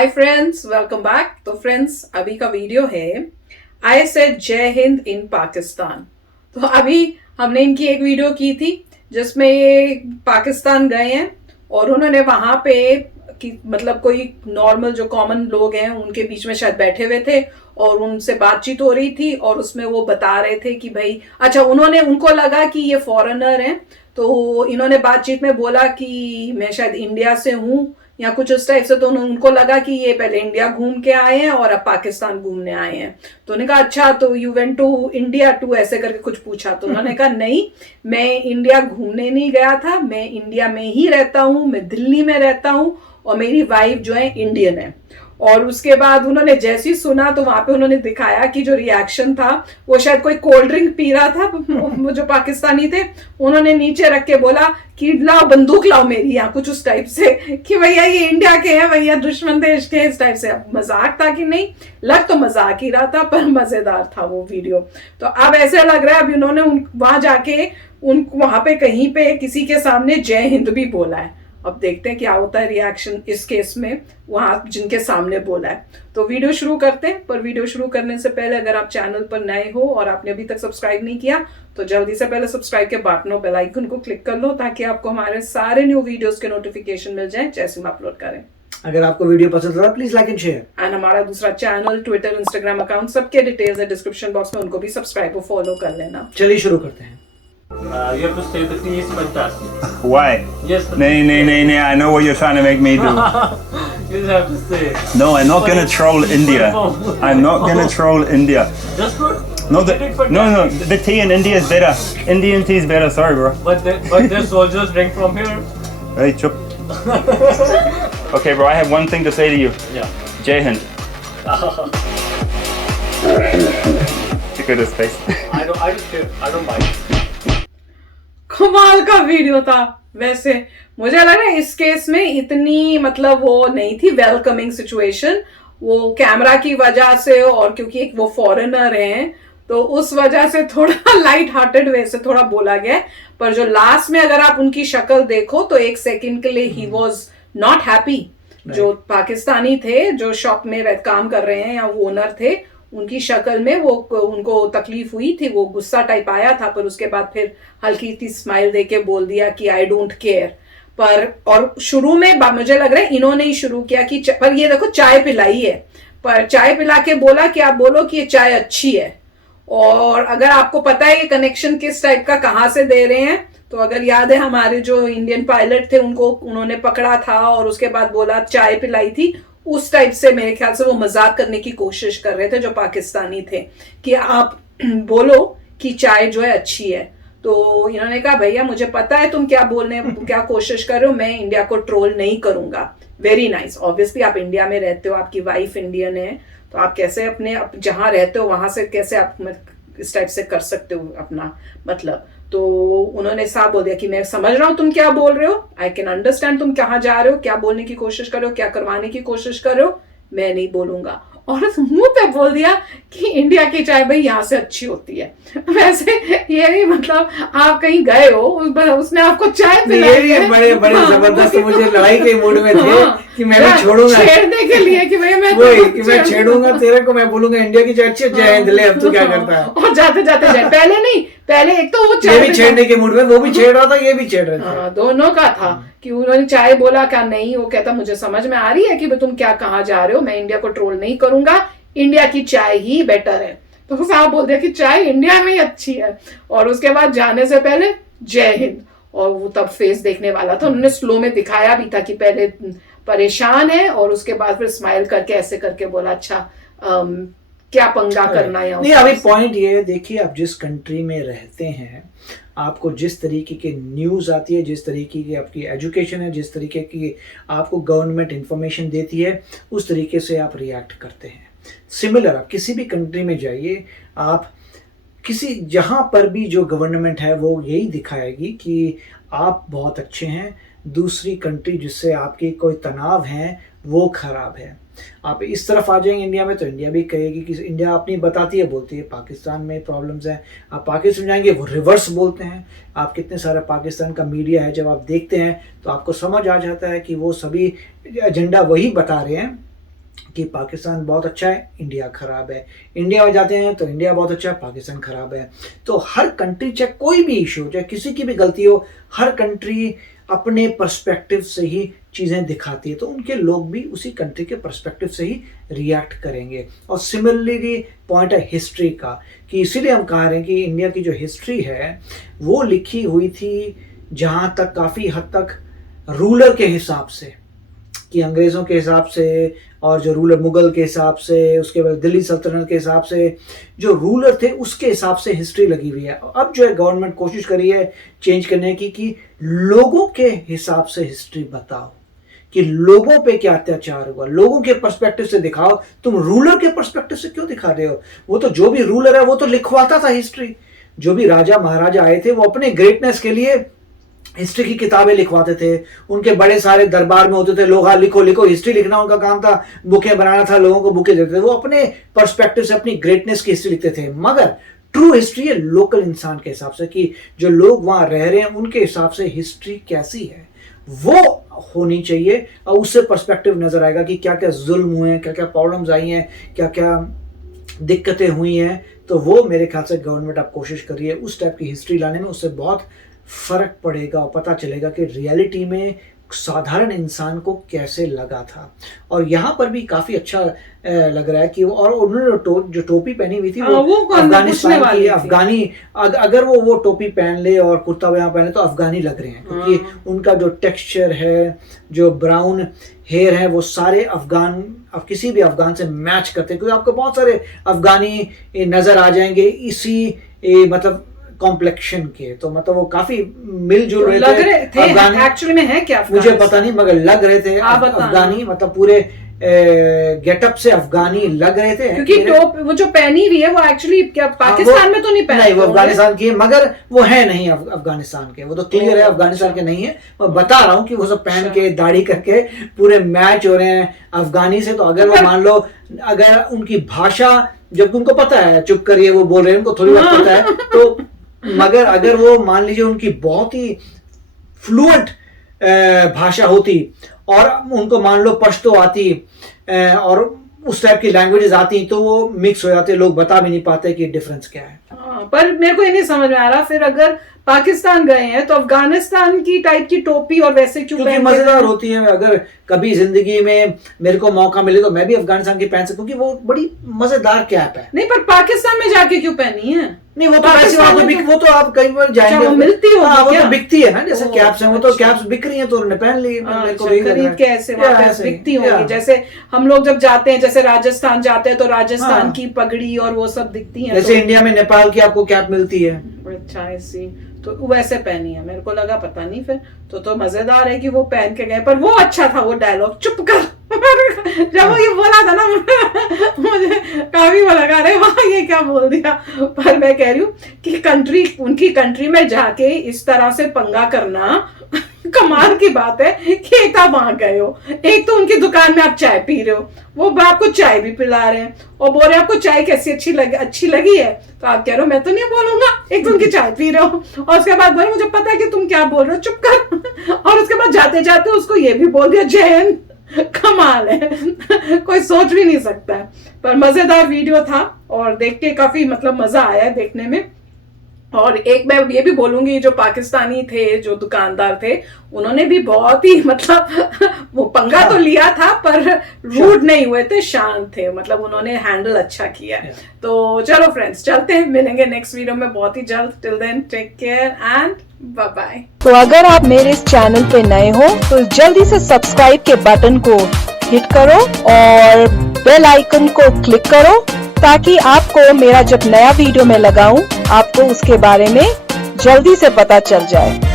Hi friends, welcome back. तो friends, अभी का वीडियो है आई सेड जय हिंद इन पाकिस्तान। तो अभी हमने इनकी एक वीडियो की थी जिसमें ये पाकिस्तान गए हैं और उन्होंने वहां पे कि मतलब कोई नॉर्मल जो कॉमन लोग हैं उनके बीच में शायद बैठे हुए थे और उनसे बातचीत हो रही थी और उसमें वो बता रहे थे कि भाई अच्छा, उनको लगा कि ये फॉरेनर हैं, तो इन्होंने बातचीत में बोला कि मैं शायद इंडिया से हूँ या कुछ उस टाइप से। तो उनको लगा कि ये पहले इंडिया घूम के आए हैं और अब पाकिस्तान घूमने आए हैं। तो उन्होंने कहा अच्छा, तो you went to India too, ऐसे करके कुछ पूछा। तो उन्होंने कहा नहीं, मैं इंडिया घूमने नहीं गया था, मैं इंडिया में ही रहता हूँ, मैं दिल्ली में रहता हूँ और मेरी वाइफ जो है इंडियन है। और उसके बाद उन्होंने जैसे ही सुना तो वहां पे उन्होंने दिखाया कि जो रिएक्शन था वो शायद कोई कोल्ड ड्रिंक पी रहा था वो जो पाकिस्तानी थे, उन्होंने नीचे रख के बोला कि लाओ बंदूक लाओ मेरी, यहाँ कुछ उस टाइप से कि भैया ये इंडिया के हैं, भैया दुश्मन देश के, इस टाइप से। मजाक था कि नहीं, लग तो मजाक ही रहा था पर मजेदार था वो वीडियो। तो अब ऐसे लग रहा है अभी उन्होंने वहां जाके वहां पे कहीं पे किसी के सामने जय हिंद भी बोला है। अब देखते हैं क्या होता है रिएक्शन इस केस में वहां जिनके सामने बोला है। तो वीडियो शुरू करते हैं, पर वीडियो शुरू करने से पहले अगर आप चैनल पर नए हो और आपने अभी तक सब्सक्राइब नहीं किया तो जल्दी से पहले सब्सक्राइब के बटन और बेल आइकन को क्लिक कर लो ताकि आपको हमारे सारे न्यू वीडियोस के नोटिफिकेशन मिल जाए जैसे हम अपलोड करें। अगर आपको वीडियो पसंद आ please like and share. And हमारा दूसरा चैनल, ट्विटर, इंस्टाग्राम अकाउंट, सबके डिटेल्स है डिस्क्रिप्शन बॉक्स में, उनको भी सब्सक्राइब और फॉलो कर लेना। चलिए शुरू करते हैं। You have to say the tea is fantastic. Why? Yes. Nee, I know what you're trying to make me do. You just have to say. No, I'm not gonna troll India. I'm not gonna troll India. Just good. No, no, the tea in India is better. Indian tea is better, sorry bro. But their soldiers drink from here. Hey, chup. Okay bro, I have one thing to say to you. Yeah. Jai Hind. Look at his face. I don't mind. कमाल का video था। वैसे मुझे लग रहा है इस case में इतनी मतलब वो नहीं थी वेलकमिंग सिचुएशन, वो कैमरा की वजह से और क्योंकि एक वो फॉरेनर हैं तो उस वजह से थोड़ा लाइट हार्टेड वे से थोड़ा बोला गया। पर जो लास्ट में अगर आप उनकी शक्ल देखो तो एक सेकंड के लिए ही वॉज नॉट हैप्पी। जो पाकिस्तानी थे जो शॉप में काम कर रहे हैं या वो ओनर थे, उनकी शक्ल में वो उनको तकलीफ हुई थी, वो गुस्सा टाइप आया था। पर उसके बाद फिर हल्की सी स्माइल देके बोल दिया कि आई डोंट केयर। पर और शुरू में मुझे लग रहा है इन्होंने ही शुरू किया कि पर ये देखो चाय पिलाई है, पर चाय पिला के बोला कि आप बोलो कि ये चाय अच्छी है। और अगर आपको पता है ये कनेक्शन किस टाइप का कहाँ से दे रहे हैं तो अगर याद है हमारे जो इंडियन पायलट थे उनको उन्होंने पकड़ा था और उसके बाद बोला चाय पिलाई थी, उस टाइप से मेरे ख्याल से वो मजाक करने की कोशिश कर रहे थे जो पाकिस्तानी थे कि आप बोलो कि चाय जो है अच्छी है। तो इन्होंने कहा भैया मुझे पता है तुम क्या कोशिश कर रहे हो, मैं इंडिया को ट्रोल नहीं करूंगा। Very nice. ऑब्वियसली आप इंडिया में रहते हो, आपकी वाइफ इंडियन है, तो आप कैसे अपने जहां रहते हो वहां से कैसे आप इस टाइप से कर सकते हो अपना मतलब। तो उन्होंने साफ बोल दिया कि मैं समझ रहा हूं तुम क्या बोल रहे हो, आई कैन अंडरस्टैंड तुम कहाँ जा रहे हो, क्या बोलने की कोशिश कर रहे हो, क्या करवाने की कोशिश कर रहे हो, मैं नहीं बोलूंगा। और मुंह पे बोल दिया कि इंडिया की चाय भाई यहाँ से अच्छी होती है। वैसे ये नहीं मतलब आप कहीं गए हो उसने आपको चाय पिलाई है। बड़े बड़े जबरदस्त मुझे लड़ाई के मूड में थे कि मैं भी छोड़ूंगा, छेड़ने के लिए कि भाई मैं कि मैं छेड़ूंगा तेरे को, मैं बोलूंगा इंडिया की चाय अच्छी है, जय हिंद, ले अब तू क्या करता है। और जाते जाते जाए पहले एक तो वो ये भी छेड़ने के मूड में, वो भी छेड़ रहा था ये भी छेड़ रहा था। दोनों का था कि उन्होंने चाय बोला क्या नहीं, वो कहता मुझे समझ में आ रही है कि तुम क्या कहाँ जा रहे हो, मैं इंडिया को ट्रोल नहीं करूंगा, इंडिया की चाय ही बेटर है। तो साहब बोल दिया कि चाय इंडिया में ही अच्छी है। और उसके बाद जाने से पहले जय हिंद, और वो तब फेस देखने वाला था, उन्होंने स्लो में दिखाया भी था कि पहले परेशान है और उसके बाद फिर स्माइल करके ऐसे करके बोला अच्छा क्या पंगा करना है। नहीं, अभी पॉइंट ये है, देखिए आप जिस कंट्री में रहते हैं, आपको जिस तरीके की न्यूज़ आती है, जिस तरीके की आपकी एजुकेशन है, जिस तरीके की आपको गवर्नमेंट इंफॉर्मेशन देती है, उस तरीके से आप रिएक्ट करते हैं। सिमिलर आप किसी भी कंट्री में जाइए, आप किसी जहाँ पर भी जो गवर्नमेंट है वो यही दिखाएगी कि आप बहुत अच्छे हैं, दूसरी कंट्री जिससे आपकी कोई तनाव है वो खराब है। आप इस तरफ आ जाएंगे इंडिया में तो इंडिया भी कहेगी कि इंडिया अपनी बताती है, बोलती है पाकिस्तान में प्रॉब्लम्स हैं। आप पाकिस्तान जाएंगे वो रिवर्स बोलते हैं। आप कितने सारे पाकिस्तान का मीडिया है, जब आप देखते हैं तो आपको समझ आ जाता है कि वो सभी एजेंडा वही बता रहे हैं कि पाकिस्तान बहुत अच्छा है, इंडिया खराब है। इंडिया में जाते हैं तो इंडिया बहुत अच्छा है, पाकिस्तान खराब है। तो हर कंट्री, चाहे कोई भी इशू, चाहे किसी की भी गलती हो, हर कंट्री अपने पर्सपेक्टिव से ही चीज़ें दिखाती है, तो उनके लोग भी उसी कंट्री के पर्सपेक्टिव से ही रिएक्ट करेंगे। और सिमिलरली पॉइंट है हिस्ट्री का, कि इसीलिए हम कह रहे हैं कि इंडिया की जो हिस्ट्री है वो लिखी हुई थी जहाँ तक काफ़ी हद तक रूलर के हिसाब से, कि अंग्रेज़ों के हिसाब से, और जो रूलर मुगल के हिसाब से, उसके बाद दिल्ली सल्तनत के हिसाब से, जो रूलर थे उसके हिसाब से हिस्ट्री लगी हुई है। अब जो है गवर्नमेंट कोशिश करी है चेंज करने की, कि लोगों के हिसाब से हिस्ट्री बताओ, कि लोगों पे क्या अत्याचार हुआ, लोगों के पर्सपेक्टिव से दिखाओ। तुम रूलर के पर्सपेक्टिव से क्यों दिखा रहे हो? वो तो जो भी रूलर है वो तो लिखवाता था हिस्ट्री। जो भी राजा महाराजा आए थे वो अपने ग्रेटनेस के लिए हिस्ट्री की किताबें लिखवाते थे। उनके बड़े सारे दरबार में होते थे लोग, हाँ लिखो लिखो, हिस्ट्री लिखना उनका काम था, बुकें बनाना था, लोगों को बुकें देते थे। वो अपने पर्सपेक्टिव से अपनी ग्रेटनेस की हिस्ट्री लिखते थे। मगर ट्रू हिस्ट्री है लोकल इंसान के हिसाब से, कि जो लोग वहाँ रह रहे हैं उनके हिसाब से हिस्ट्री कैसी है वो होनी चाहिए, और उससे पर्सपेक्टिव नजर आएगा कि क्या क्या जुल्म हुए हैं, क्या क्या प्रॉब्लम्स आई हैं, क्या क्या दिक्कतें हुई हैं। तो वो मेरे ख्याल से गवर्नमेंट अब कोशिश कर रही है उस टाइप की हिस्ट्री लाने में। उससे बहुत फर्क पड़ेगा और पता चलेगा कि रियलिटी में साधारण इंसान को कैसे लगा था। और यहाँ पर भी काफी अच्छा लग रहा है कि और उन्होंने जो टोपी पहनी हुई थी वो अफगानिस्तान की, अफगानी, अगर वो टोपी पहन ले और कुर्ता पजामा पहने तो अफगानी लग रहे हैं, क्योंकि उनका जो टेक्सचर है, जो ब्राउन हेयर है, वो सारे अफगान, अब किसी भी अफगान से मैच करते हैं। क्योंकि आपको बहुत सारे अफगानी नजर आ जाएंगे इसी मतलब कॉम्प्लेक्शन के, तो मतलब वो काफी मिलजुल रहे थे। अफगानी एक्चुअली में है क्या मुझे पता नहीं, मगर लग रहे थे अफगानी, मतलब पूरे गेटअप से अफगानी लग रहे थे। क्योंकि टोप वो जो पहनी हुई है वो एक्चुअली क्या पाकिस्तान में तो नहीं पहनी, वो अफगानिस्तान की है, मगर वो है नहीं अफगानिस्तान के, वो तो क्लियर है अफगानिस्तान के नहीं है। मैं बता रहा हूँ कि वो सब पहन के दाढ़ी करके पूरे मैच हो रहे हैं अफगानी से। तो अगर वो मान लो, अगर उनकी भाषा, जब उनको पता है चुप करिए वो बोल रहे हैं, उनको थोड़ी बहुत पता है, तो मगर अगर वो मान लीजिए उनकी बहुत ही फ्लुएंट भाषा होती और उनको मान लो पश्तो आती और उस टाइप की लैंग्वेजेस आती, तो वो मिक्स हो जाते, लोग बता भी नहीं पाते कि डिफरेंस क्या है। पर मेरे को ये नहीं समझ में आ रहा, फिर अगर पाकिस्तान गए हैं तो अफगानिस्तान की टाइप की टोपी और वैसे क्यों? क्योंकि मजेदार होती है। अगर कभी जिंदगी में मेरे को मौका मिले तो मैं भी अफगानिस्तान की पहन सकूं, क्योंकि वो बड़ी मजेदार कैप है। नहीं, पर पाकिस्तान में जाके क्यों पहनी है? नहीं, वो तो वैसे वो तो आप कहीं पर जाएंगे, मिलती होगी, वो तो बिकती है ना, जैसे कैप्स हैं, वो तो कैप्स बिक रही हैं तो उन्होंने पहन ली। खरीद के ऐसे बिकती होंगी, जैसे हम लोग जब जाते हैं, जैसे राजस्थान जाते हैं तो राजस्थान की पगड़ी और वो सब दिखती है, जैसे इंडिया में नेपाल की आपको कैप मिलती है। अच्छा, ऐसी तो वैसे पहनी है, मेरे को लगा पता नहीं। फिर तो मजेदार है कि वो पहन के गए। पर वो अच्छा था वो डायलॉग, चुप कर जब वो ये बोला था ना मुझे काफी वो लगा रहे वहां ये क्या बोल दिया। पर मैं कह रही हूँ कि उनकी कंट्री में जाके इस तरह से पंगा करना कमाल की बात है कि एक आप वहां गए हो, एक तो उनकी दुकान में आप चाय पी रहे हो, वो आपको चाय भी पिला रहे हैं और बोल रहे हैं आपको चाय कैसी अच्छी लगी है, तो आप कह रहे हो मैं तो नहीं बोलूंगा, एक तो उनकी चाय पी रहे हो और उसके बाद बोले मुझे पता है कि तुम क्या बोल रहे हो, चुप कर। और उसके बाद जाते जाते उसको ये भी बोल दिया जय हिंद। कमाल है कोई सोच भी नहीं सकता है। पर मजेदार वीडियो था और देख के काफी मतलब मजा आया देखने में। और एक मैं ये भी बोलूंगी, जो पाकिस्तानी थे जो दुकानदार थे उन्होंने भी बहुत ही मतलब वो पंगा तो लिया था पर रूड नहीं हुए थे, शांत थे, मतलब उन्होंने हैंडल अच्छा किया। तो चलो फ्रेंड्स चलते हैं, मिलेंगे नेक्स्ट वीडियो में बहुत ही जल्द। Till then take care and bye bye. तो अगर आप मेरे इस चैनल पे नए हो तो जल्दी से सब्सक्राइब के बटन को हिट करो और बेल आइकन को क्लिक करो ताकि आपको मेरा जब नया वीडियो मैं लगाऊं आपको उसके बारे में जल्दी से पता चल जाए।